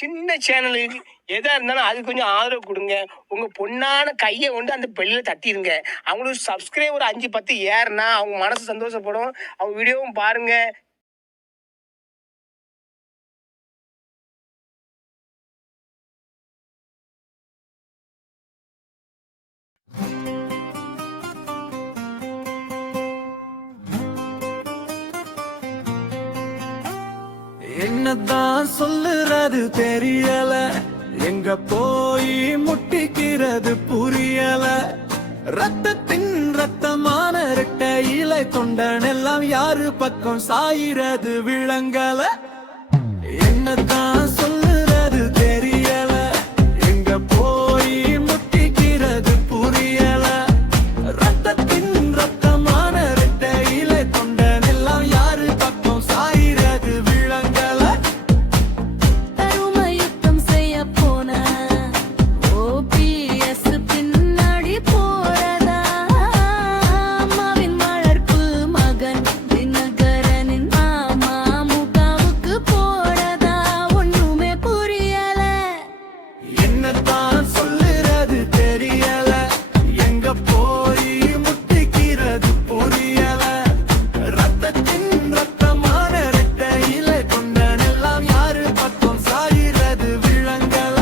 சின்ன சேனலுக்கு எதா இருந்தாலும் அது கொஞ்சம் ஆதரவு கொடுங்க. உங்க பொண்ணான கையை கொண்டு அந்த பெல்லில் தட்டிடுங்க. அவங்களுக்கு சப்ஸ்கிரைபர் 5 10 ஏறுனா அவங்க மனசு சந்தோஷப்படும். அவங்க வீடியோவும் பாருங்க. என்னதான் சொல்லுறது தெரியல, எங்க போய் முட்டிக்கிறது புரியல. ரத்தத்தின் ரத்தமான ரெட்டையில தொண்டன் எல்லாம் யாரு பக்கம் சாயிறது விளங்கல. என்னதான் சொல்லுறது தெரியல, எங்க போய் முட்டிக்கிறது புரியல. ரத்தத்தின் ரத்தமான ரெட்டையில தொண்டன் எல்லாம் யாரு பக்கம் சாயிறது விளங்கல. தருமயுத்தம் செய்ய போன OPS பின்னாடி போறதா, அம்மாவின் வளர்ப்பு மகன் தினகரனின் அமமுகவுக்கு போறதா, ஒண்ணுமே புரியல. என்னதான் சொல்லுறது தெரியல, எங்க போய் முட்டிக்கிறது புரியல. ரத்தத்தின் ரத்தமான ரெட்டையில கொண்டன் எல்லாம் யாரு பக்கம் சாயிறது விளங்கல.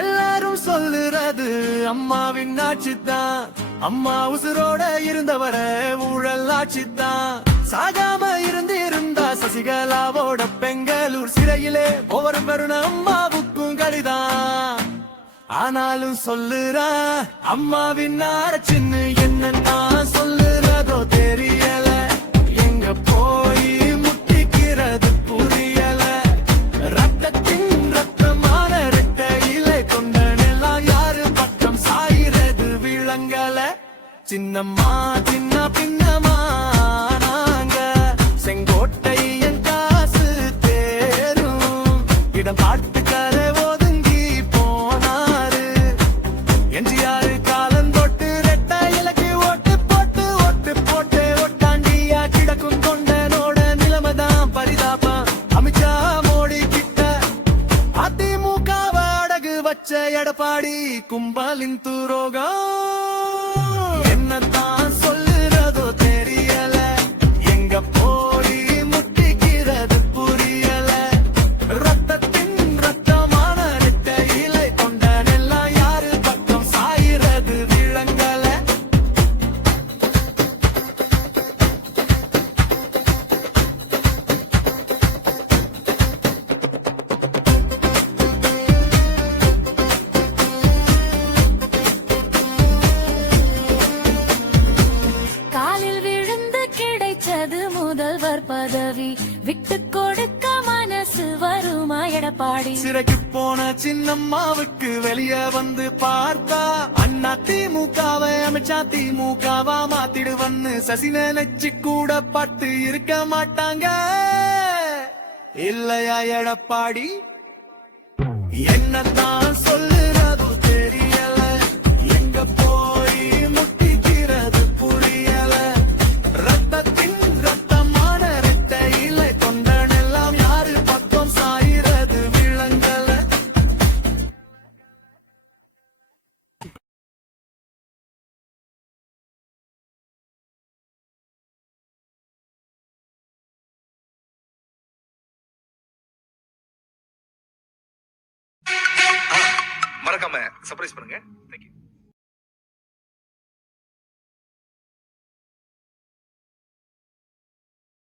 எல்லாரும் சொல்லுறது அம்மாவின் ஆட்சிதான், அம்மா உசுரோட இருந்தவர ஊழல் ஆட்சிதான். சாகாம இருந்தா சசிகலாவோட பெங்களூர் சிறையிலே ஒவ்வொரு பெருன அம்மாவுக்கும் கடிதான். ஆனாலும் சொல்லுறா அம்மாவின் ஆட்சின்னு என்னன்னா சொல்லுறதோ தெரியல. எங்க போய் முட்டிக்கிறது புரியல. ரத்தத்தின் ரத்தமான ரெட்டையில கொண்டன் எல்லாம் யாரு பக்கம் சாயிறது விளங்கல. சின்னம்மா சின்ன பின்னமா நாங்க செங்கோட்டையன் காசு தேரும் இடம் பாட்டு கரை ஒதுங்கி போனாரு. எம்ஜிஆர் காலம் தொட்டு ரெட்டையிலக்கு ஓட்டு போட்டு ஓட்டு போட்டு ஒட்டாண்டியா கிடக்கும் கொண்டனோட நிலைமைதான் பரிதாபம். அமித்ஷா மோடி கிட்ட அதிமுகவை அடகு வச்ச எடப்பாடி கும்பலின் துரோகம். என்னதான் சொல்லுறதோ தெரியல, எங்க போய் முட்டிக்கிறது புரியல. ரத்தத்தின் ரத்தமான ரெட்டையில கொண்டன் எல்லாம் யாரு பக்கம் சாயிறது விளங்கல. காலில் விழுந்து கிடைச்சது முதல்வர் பதவி, விட்டு கொடுக்க மனசு வருமா எடப்பாடி? சிறைக்கு போன சின்னம்மாவுக்கு வெளியே வந்து பார்த்தா அண்ணா திமுகவை அமித்ஷா திமுகவா மாத்திடுவன்னு சசி நினைச்சு கூட பட்டு இருக்க மாட்டாங்க இல்லையா எடப்பாடி? என்னதான் சொல்லுறது தெரியல, எங்க போய் முட்டிக்கிறது புரியல. ரத்தத்தின் ரத்தமான ரெட்டையில தொண்டன் எல்லாம் யாரு பக்கம் சாயிறது விளங்கல. மறக்காம சர்ப்ரைஸ் பண்ணுங்க. தேங்க்யூ.